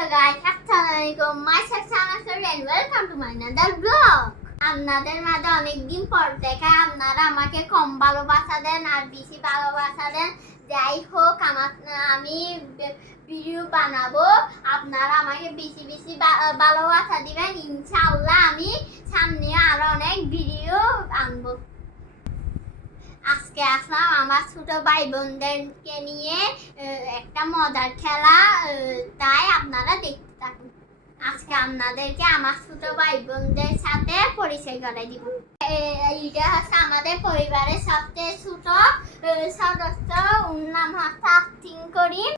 Hello guys, Assalamualaikum. Myself Sanasuri and welcome to my another vlog. আপনাদের মাঝে অনেকদিন পর দেখা আপনারা আমাকে কম ভালোবাসা দেন আর বেশি ভালোবাসা দেন। যাই হোক আমি ভিডিও বানাবো, আপনারা আমাকে বেশি বেশি ভালোবাসা দিবেন। ইনশাআল্লাহ আমি সামনে আরো অনেক ভিডিও আনবো। আজকে আসলাম আমার ছোট ভাই বোনদেরকে নিয়ে একটা মজার খেলা, তাই আপনারা দেখতে থাকুন। আজকে আপনাদেরকে আমার ছোট ভাই বোনদের সাথে পরিচয় করাই দিব। এটা হচ্ছে আমাদের পরিবারের সবচেয়ে ছোট সদস্য, ওর নাম হচ্ছে আফতিন করিম।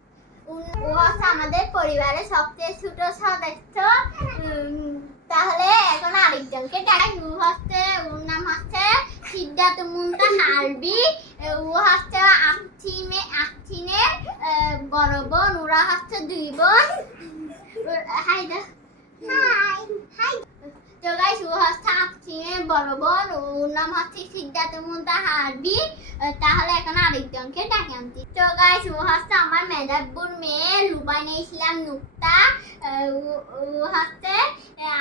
ও হচ্ছে আমাদের পরিবারের সবচেয়ে ছোট সদস্য। তাহলে এখন আরেকজনকে ডাকি। ওর নাম হচ্ছে সিদ্ধার্থ মুনতাহা আরবি। ও হচ্ছে আফতিনের বড় বোন। ওরা হচ্ছে দুই বোন। হাই তো গাইস, ও হচ্ছে আফতিনের বড় বোন। ওর নাম হচ্ছে সিদ্ধার্থ মুনতাহা আরবি। তাহলে এখন আরেকজনকে ডাকে আনছি। তো গাইস, ও হচ্ছে আমার মেজাব্বুর মেয়ে লুবাইনা ইসলাম নুক্তা। ও হচ্ছে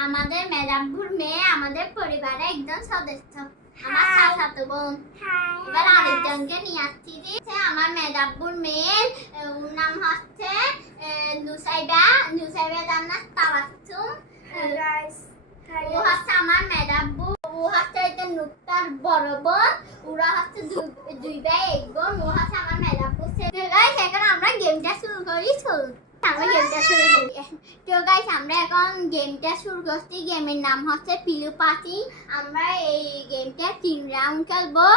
আমাদের মেজাব্বুর মেয়ে, আমাদের পরিবারের একজন সদস্য, আমার চাচাতো বোন। এবার আরেকজনকে নিয়ে আসছি যে আমার মেজাব্বুর মেয়ে, ওর নাম হচ্ছে নুসাইবা জান্নাত তাবাসসুম। ও হচ্ছে আমার মেজাব্বু। ও হচ্ছে এটা নুক্তার বড় বোন। ওরা হচ্ছে দুই ভাই এক বোন। ও হচ্ছে আমার মেজাব্বু। গাইস, এখন আমরা গেমটা শুরু করি। তো গাইস, আমরা এখন গেমটা শুরু করছি। গেমের নাম হচ্ছে পিলু পাখি। আমরা এই গেমটা 3 রাউন্ড খেলবো।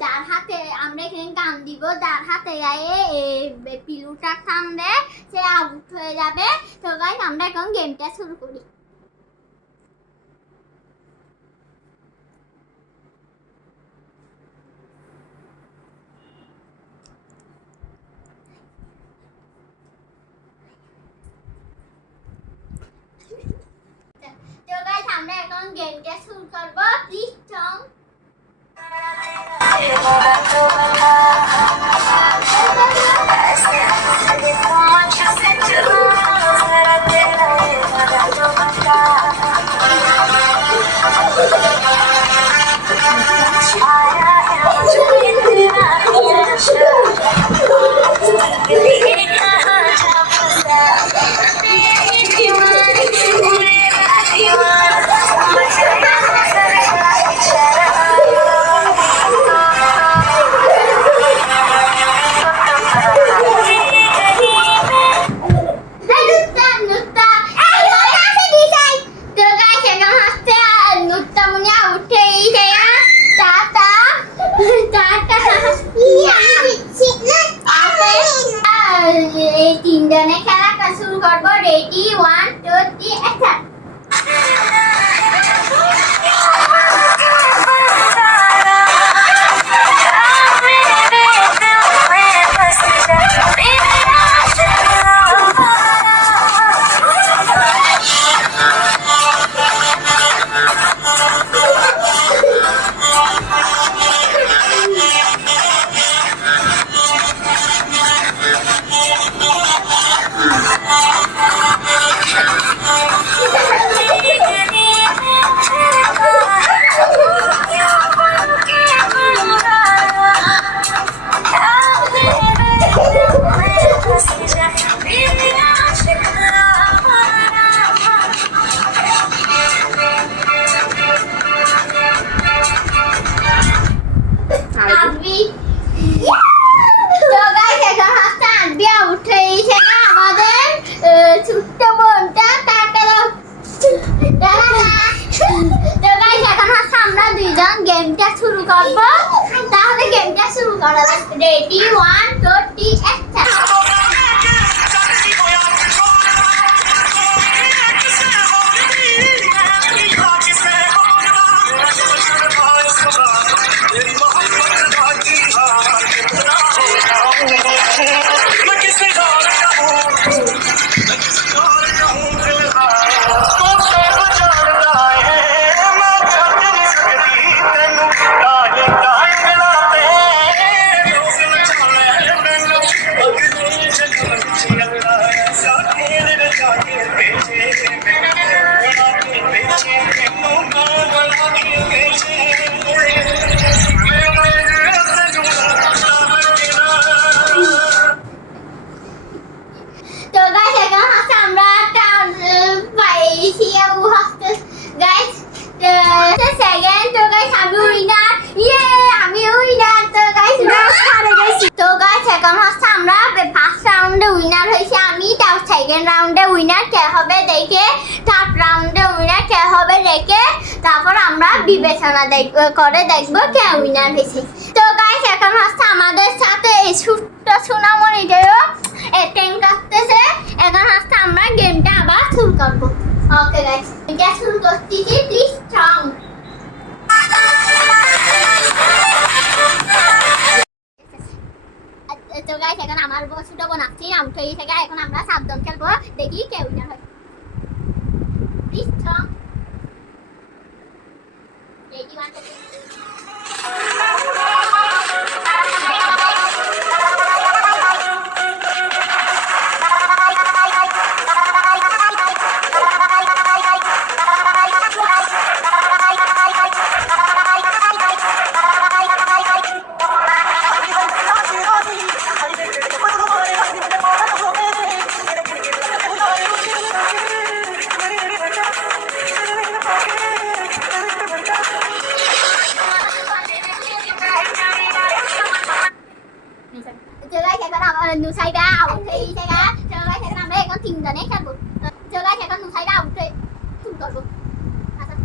যার হাতে আমরা এখানে গান দিব, যার হাতে গায়ে পিলুটা থামবে সে আউট হয়ে যাবে। তো গাইস, আমরা এখন গেমটা শুরু করি। তো গাইস, আমরা এখন গেমটা শুরু করব। প্লিজ সং এই তিনজনে খেলা শুরু করবো। Ready, 1 2 3 action. এখন হচ্ছে আমরা ফার্স্ট রাউন্ডে উইনার হয়েছে আমি, তার সেকেন্ড রাউন্ডে উইনার কে হবে দেখে, থার্ড রাউন্ডে উইনার কে হবে দেখে, তারপর আমরা বিবেচনা করে দেখবো কে উইনার হয়েছে। তো গাইস এখন হচ্ছে আমাদের সাথে এই ছোট্ট সোনামণিদেরও অ্যাটেন্ড করতেছে। এখন হচ্ছে আমরা গেমটা আবার শুরু করবো। ওকে গাইস, এটা শুরু করতেছি, প্লিজ স্ট্রং। তো গাইস এখন আমার ছোট বোন আসছে, আউট হয়ে গেছে। এখন আমরা 7 জন খেলবো, দেখি কে উইনার হয়। Please strong. রেডি 1 2 3। নুসাইডা আউট হয়ে গেছে। চলো গাইস এখন আমরা এখন 3 জনে খেলবো। চলো গাইস এখন নুসাইডা আউট হয়ে শুরু করবো। আচ্ছা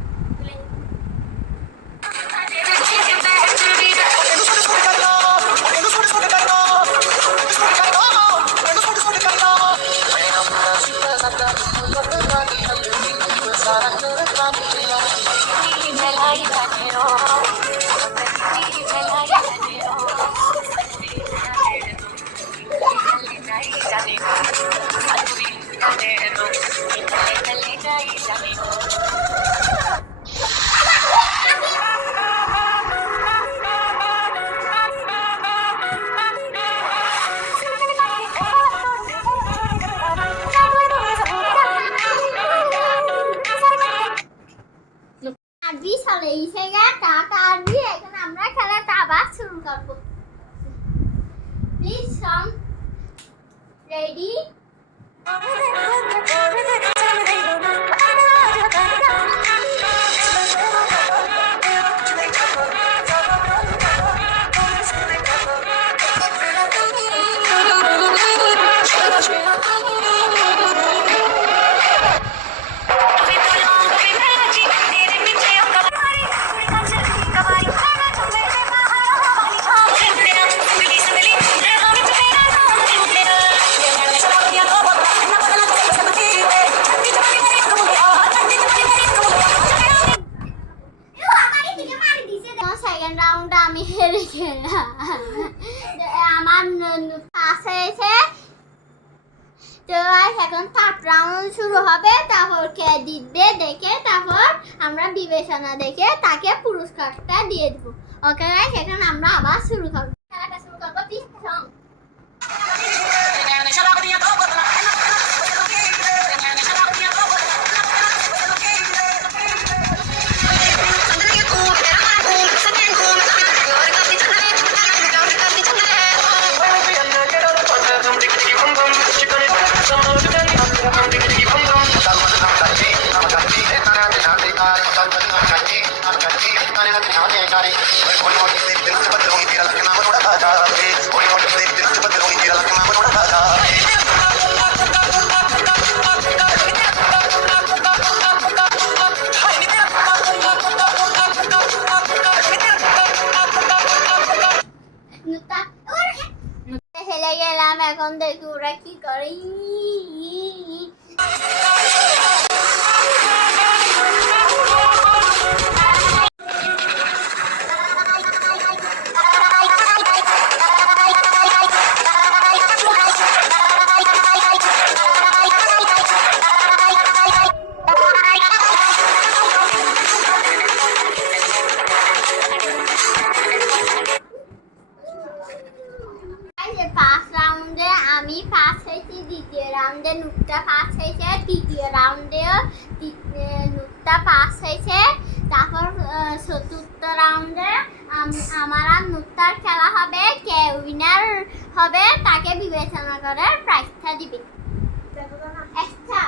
আরবি চলে এসে টাটা আরবি। এখন আমরা খেলাটা আবার শুরু করবো। Please song ready. সেকেন্ড রাউন্ডে আমি হেরে গেলাম, আমার পাস হয়েছে। তো এখন থার্ড রাউন্ড শুরু হবে, তারপর কে জিতবে দেখে তারপর আমরা বিবেচনা দেখে তাকে পুরস্কারটা দিয়ে দেবো। ওকে গাইস এখন আমরা আবার শুরু করবো, খেলাটা শুরু করবো। প্লিজ সং হেলে গেলাম। এখন দেখি ওরা কি করে। ফার্স্ট রাউন্ডে আমি পাস হয়েছি, দ্বিতীয় রাউন্ডে নুটটা পাস হয়েছে, তৃতীয় রাউন্ডেও নুটটা পাস হয়েছে। তারপর চতুর্থ রাউন্ডে আমার আর নুটটার খেলা হবে, কে উইনার হবে তাকে বিবেচনা করে প্রাইজটা দিবে। একটা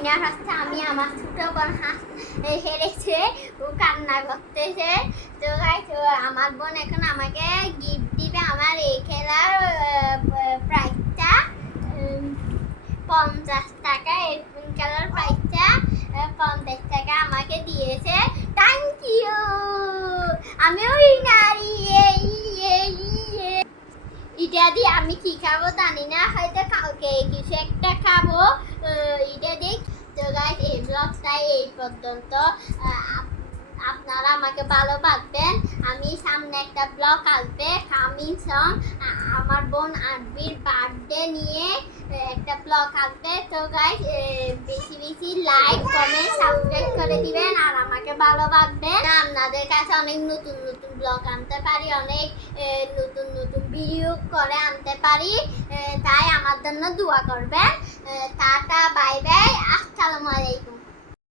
উইনার হচ্ছে আমি, আমার ছোট বোন হেরেছে, ও কান্না করতেছে। তো গাইস আমার বোন এখন আমাকে গিফট দিবে আমার এই খেলার প্রাইসটা 50 টাকা। এই খেলার প্রাইসটা 50 টাকা আমাকে দিয়েছে। থ্যাংক ইউ, আমি উইনার। এটা দিয়ে আমি কি খাবো জানি না, হয়তো কালকে কিছু একটা খাবো এটা দিয়ে। তো গাইস এই ব্লগটা এই পর্যন্ত। আপনারা আমাকে ভালোবাসবেন। আমি সামনে একটা ব্লগ আসবে কামিং সং, আমার বোন আরবির বার্থডে নিয়ে একটা ব্লগ আসবে। তো গাইস বেশি বেশি লাইক কমেন্ট সাবস্ক্রাইব করে দিবেন আর আমাকে ভালোবাসবেন। আপনাদের কাছে অনেক নতুন নতুন ব্লগ আনতে পারি, অনেক নতুন নতুন ভিডিও করে আনতে পারি, তাই আমার জন্য দোয়া করবেন। টাটা বাই বাই, আসসালামু আলাইকুম।